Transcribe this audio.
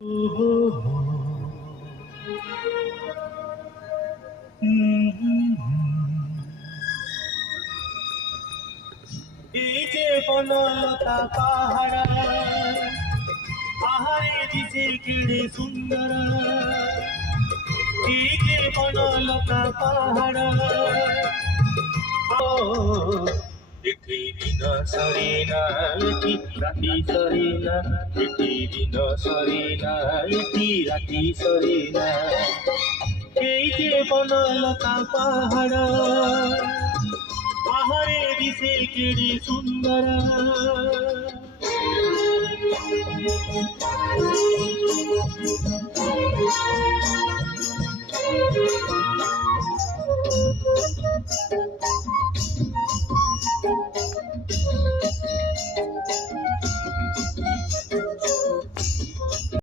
এই যে বনলতা পাহাড়ে দিছে কেড়ে সুন্দর। এই যে বনলতা পাহাড় পৃথিবী না সরে না এটি রাতি সরে না, পৃথিবী না সরে না এটি রাতি সরে না। এই যে বনলতা পাহাড়ে দিছে কেড়ে সুন্দর।